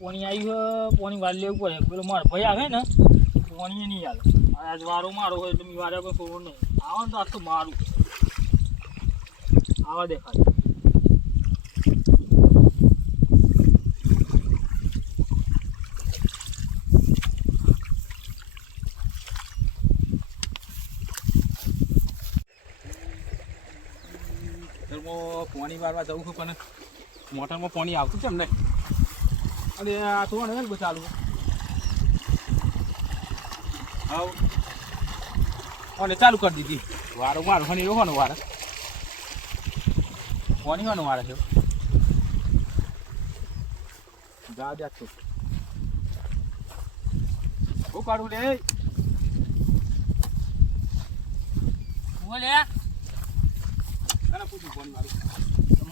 પાણી આવ્યું પાણી વાર લેવું પડે પેલો મારો ભાઈ આવે ને પાણી નહીં હાલે આજ વારો મારો હોય એટલે વારે કોઈ ખબર નહીં આવો ને તો આજ તો મારું આવા દેખાય પાણી વારવા જવું છું પણ મોટરમાં પાણી આવતું છે એમ નહીં અને આ તો ને બધું ચાલુ હા અને ચાલુ કરી દીધી વારો મારો હની રોવાનો વારો પાણી વાનો વારો છે જા જા તો ઓ કાઢું લે બોલે આના પૂછું પાણી મારું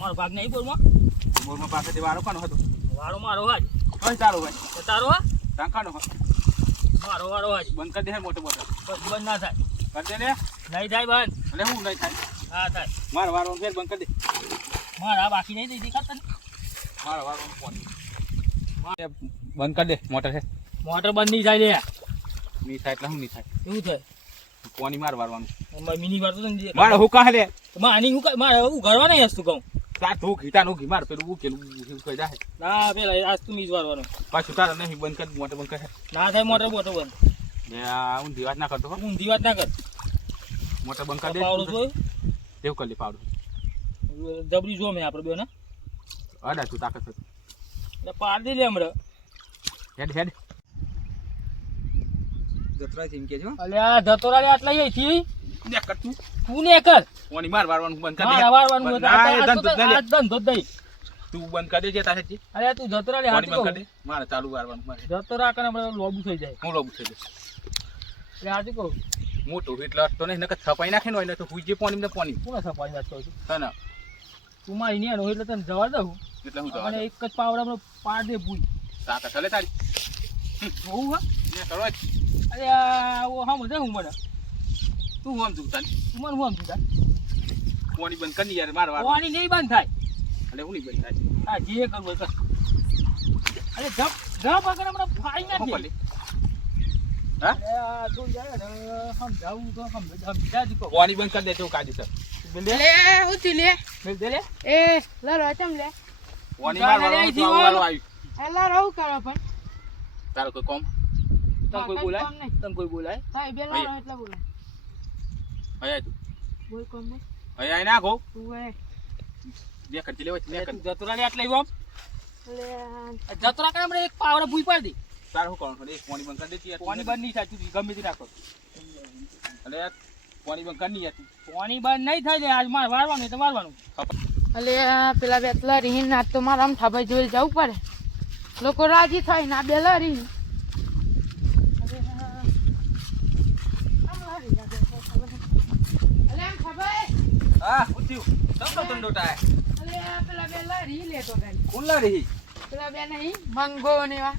મારો ભાગ નહીં બોલમાં મોરમાં પાસેથી વારો કાનો હતો વારો મારો હાજ કઈ ચાલુ ભાઈ તારો હા ટાંકાનો મારો વારો હાજ બંધ કરી દે મોટો મોટો બસ બંધ ના થાય કરી દે ને નહીં થાય બંધ એટલે હું નહીં થાય હા થાય મારો વારો ફેર બંધ કરી દે મારા બાકી નહીં દઈ દેખાતા ને મારો વારો પાણી બંધ કરી દે મોટર છે મોટર બંધ નહીં થાય લે નહીં થાય એટલે હું નહીં થાય એવું થાય પાણી માર વારવાનું મિની વાર તો ને મારે હું કાહે લે આની હું મારે હું ઘરવા નહીં હસતું કહું તાર તું ઘીટા નું ઘી માર પેલું ઉકેલું કહી જાય ના પેલા આજ તું મીજ વારવાનો પાછું તારે નહીં બંધ કરી મોટર બંધ કરે ના થાય મોટર મોટર બંધ ઊંધી વાત ના કરતો ઊંધી વાત ના કર મોટર બંધ કરી દે પાવડો જોયું એવું કરી લે પાવડું જબરી જો મેં આપણે બે ને અડા તું તાકાત હતી એટલે પાડ દે લે હમણાં હેડ હેડ જતરા થી એમ કે છો અલ્યા ધતોરા લે આટલા અહીંથી ને કર તું તું ને કર પાણી માર વારવાનું બંધ કરી દે મારા વારવાનું હતું. ના, એ આ તો ધંધો જ નહીં લે. આ ધંધો જ નહીં. તું બંધ કરી દે તારે જી અલ્યા તું ધતોરા લે પાણી હાચું બંધ કરી કહું. દે મારે ચાલુ વારવાનું મારે ધતોરા કરે આપણે લોબુ થઈ જાય હું લોબુ થઈ જઈશ એટલે હાચું કહું મોટું એટલે અટતો નહીં નકર છપાઈ નાખે ને હોય ને તો હુઈ જે પાણી ને પાણી કોને સપાઈ વાત કરું છું હા ને તું મારી નહીં આનો એટલે તને જવા દઉં એટલે હું અને જવા એક જ પાવડામાં પાડ દે ભૂલ તાકાત હલે તારી હોવું હા ને કરો જ અરે આ હમ દે હું મને તું હું આમ તું તારી તું મને હું સમજી પાણી બંધ કરી યાર માર વાર પાણી નહીં બંધ થાય એટલે હું નહીં બંધ થાય હા જે કરવું હોય કર અરે જપ જપ આગળ હમણાં ફાઈ શું નાખી કરી હા અરે આ તું જાય ને સમજાવું તો સમજા દીકો પાણી બંધ કરી દે તું કાજી સર લે લે ઉતી લે મેલ દે લે એ લરો ચમ લે પાણી માર વાળવાનું તો આવું વાળું આવ્યું એલા રહું કરો પણ તારો કોઈ કોમ તને કોઈ બોલાય તને કોઈ બોલાય તાઈ બે લરો એટલે બોલે અહીંયા તું બોલ કોમ ને અહીંયા નાખો તું એ બે કરતી લેવા બે તું કર જતરા લે આટલે આમ લે જતરા કરે હમણાં એક પાવડા ભૂઈ પાડી તાર શું કરવાનું એક પાણી બંધ કરી દેતી યાર પાણી બંધ નહીં થાય તું ગમે તે રાખો એટલે પાણી બંધ કરી યાર તું પાણી બંધ નહીં થાય લે આજ માર વારવાનું એટલે વારવાનું અલે પેલા બેતલા રીન ના તો મારા આમ થાબાઈ જોઈ જવું પડે લોકો રાજી થાય ના બેલા રીન અલે આમ થાબાઈ હા ઉઠ્યું સબ તો ડોટા અલે પેલા બેલા રી લેતો ગાડી કોણ લડી પેલા બે નહીં મંગો ને વા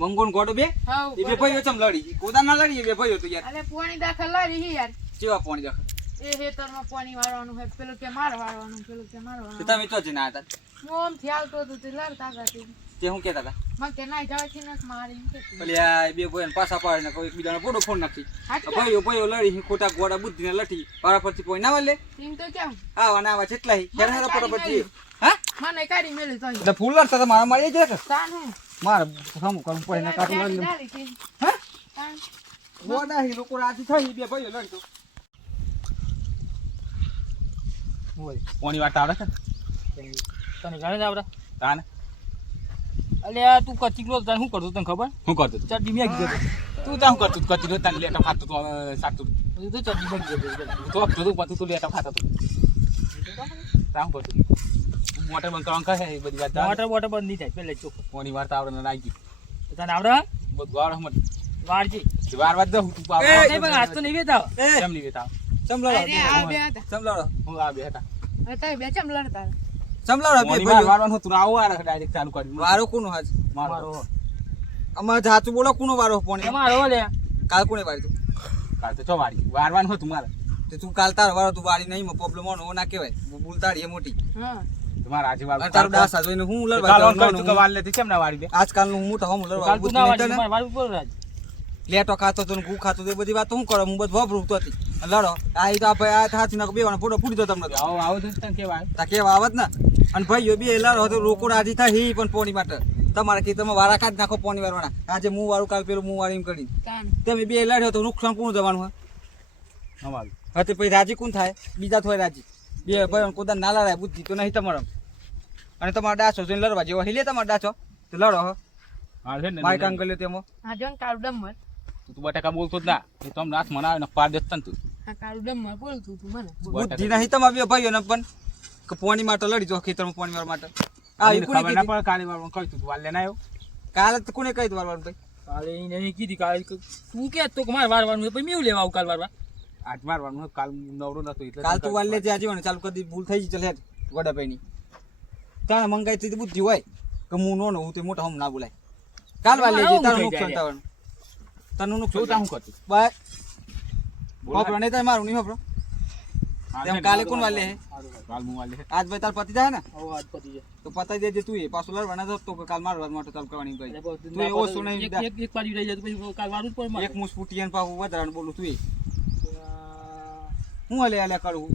મંગોન ગોડો બે હાઉ એ બે ભાઈઓ ચમ લડી કોદા ના લડી એ બે ભાઈઓ તો યાર અલે પાણી દાખલ લારી યાર કેવા પાણી દેખ એ હેતરમાં પાણી વાળવાનું હોય પેલું કે માર વાળવાનું પેલું કે માર તો વાળવાનું તમે તો જ ના હતા હું આમ થી આવતો હતો તે લડતા ગાતી તે હું કહેતા હતા મને કે ના જવા છે ને મારી એમ કે એટલે આ બે ભાઈઓ પાછા પાડે ને કોઈ એકબીજાને પોડો ફોન નાખી હાચું? ભાઈઓ ભાઈઓ લડી ખોટા ગોડા બુદ્ધિને લઠી પારા પરથી કોઈ ના વાલે એમ તો કેમ આવા ના આવા જેટલા હેર હેર પર પછી હા મને કાઢી મેલી તો એટલે ફૂલ લડતા મારા મારી જાય કે તાન હે મારે સામું કરવું પડે ને કાઢું લડી ડાલી થી હા તાન ગોડા હી લોકો રાજી થઈ બે ભાઈઓ લડતો હોય કોની વાત આવડે છે તને જાણે જ આવડે તાને અલ્યા તું કચીકલો તને શું કરતો તને ખબર શું કરતો ચડ્ડી મેં ગયો તું તામ કરતું કચી તને લેટા ખાતું તું સાતું તું તો ચડ્ડી મેં ગયો તો તું પાછું તું લેટા ખાતા તું તામ કરતું મોટર બંધ કરવાનું કહે એ બધી વાત મોટર બોટર બંધ નહીં થાય પેલે ચોખ્ખો કોની વાર તો આવડે ને નાખી તને આવડે બધું આવડે મત વાળજી વાર વાત દઉં તું પાવ નહીં પણ આજ તો નહીં વેતા કેમ નહીં વેતા અરે આ બે હતા સમલાડો હું આ બે હતા હતા બે ચમ લડતા સમલાવડો બે કોની ભાઈઓ વાર વારવાનું હતું આવો આ ડાયરેક્ટ ચાલુ કરી વારો કોનો હાજ મારો અમાર જાતું બોલો કોનો વારો પોણી તમારો લે કાલ કોને વારી તું કાલ તો ચો વારી વારવાનું હતું મારે તે તું કાલ તારો વારો તું વારી નહીં પ્રોબ્લેમ ઓનો ના કહેવાય ભૂલ તારી એ મોટી હા તમારા આજુબાજુ અને તારું ડાસા જોઈને હું લડવા કાલ જાઉં. કહ્યું તું કે વાલ લેતી કેમ ના વાળી દે આજકાલનું હું તો હમ લડવા કાલ તું ઊભું ના જ વાળી નહીં મારે વાળવું પડે રાજ લેટો ખાતો તો ને ગુ ખાતો તો એ બધી વાત હું કરો હું બધું વાપરું તો હતી અને લડો આ ઈ તો આપણે આ થાથી નાખો બેવાનો ફોટો ફૂટી દો તમને તો. આવો આવો તો તને કેવાય તા કેવા આવત ને અને ભાઈઓ બે લડો તો રોકો રાજી થાય હી પણ પોણી માટે તમારે કે તમે વારા કાઢ નાખો પોણી વાળવાના આજે હું વાળું કાલ પેલું હું વાળી એમ કરી તાન તમે બે લડ્યો તો નુકસાન કોણ જવાનું હોય અમારું હા તે પછી રાજી કોણ થાય બીજા થોય રાજી બે ભાઈ કોદા ના લડાય બુદ્ધિ તો નહીં તમારા અને તમારો ડાચો જોઈને લડવા જેવો हिले તમારો ડાચો તો લડો હો હા છે ને માય કામ કરી લે તેમાં આ જો ને કાળું ડમર તું બટાકા બોલતો જ ના એ તો નાથ મનાવે ને પાડ દેત તને તું આ કાળું ડમર બોલતું તું મને બુદ્ધિ નહીં તમારા બે ભાઈઓને પણ કે પોણી માટે લડી જો ખેતરમાં પોણી મારવા માટે આ ઈ કોને ખબર ના કીધી પડે કાળી વાળવાનું કહ્યું તું વાલ લેના આવ્યો કાલે તો કોને કહી વારવાનું ભાઈ કાલે એને નહીં કીધી કાલે તું કે તો કે મારે વારવાનું છે, પછી મેં લેવા આવું કાલ વારવા આજ મારવાનું કાલ નવરો નતો એટલે કાલ તું વાલ લેજે આજે ને ચાલુ કરી ભૂલ થઈ ગઈ ચાલ હેડ વડાભાઈની તાણે મંગાઈ થી બુદ્ધિ હોય કે હું નો હું તે મોટા હમ ના બોલાય કાલ વાલ લેજે તારું નુકસાન થવાનું તનું નુકસાન શું હું કરતું બાય હોપરો નહીં થાય મારું નહીં હોપરો તેમ કાલે કોણ વાલ લે હે કાલ હું વાલ લે આજ ભાઈ તાર પતિ જાય ને આવો આજ પતી જાય તો પતાઈ દેજે તું એ પાછું લડવાના તો તો કાલ મારવા માટે ચાલુ કરવાની ભાઈ એટલે બસ તું એવો શું નહીં એક પાડી રહી જાય તો પછી કાલ વારવું જ પડે મારે. એક મુસ ફૂટી અને પાછું વધારાનું બોલું તું એ હું હલે હલે કરું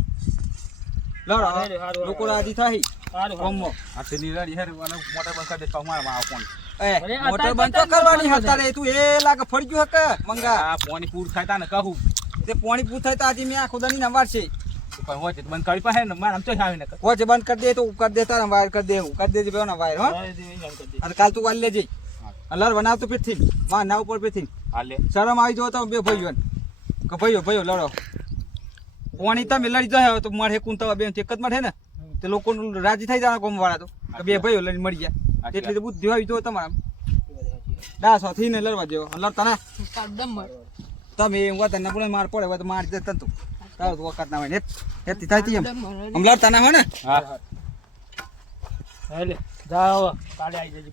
લડો હારું, લોકો રાજી થાય હારું, હારું. કોમો આ તેની રડી હેર અને મોટર બંધ કરી દે તો મારા માં કોણ એ અરે આ મોટર તાર બંધ તો તાર કરવાની તાર હતા રે તું એ લાગે ફરી ગયો હકે મંગા આ પાણી પૂર થાય તા ને કહું તે પાણી પૂછ થાય તો આજે મેં આખો દાની નંબર છે પણ હોય છે તો બંધ કરી પાસે ને મારા આમ ચોઈ આવીને કર હોય છે બંધ કરી દે તો કરી દે તારા વાયર કરી દે હું કરી દેજે બેનો વાયર હો હા, એ તો એમ કરી દે. અને કાલ તું વાલ લેજે અલર બનાવતો પેથી માં ના ઉપર પેથી હાલ લે શરમ આવી જો તો બે ભાઈઓ કે ભાઈઓ લડો પાણી તમે લડી જાય તો મારે કું તો બે એક જ મળે ને તે લોકો રાજી થઈ જાય કોમ વાળા તો કે બે ભાઈઓ લડી મળી જાય એટલે તો બુદ્ધિ હોય તો તમારા દાસ થી ને લડવા જેવો લડતા ના કાળું ડમર તમે એમ વાત ના બોલે માર પડે તો મારી દે તંતુ તારો તો વખત ના હોય ને હેતી થાય તી એમ ડમર આમ લડતા ના હોય ને હા હા લે જાઓ કાલે આવી જજે.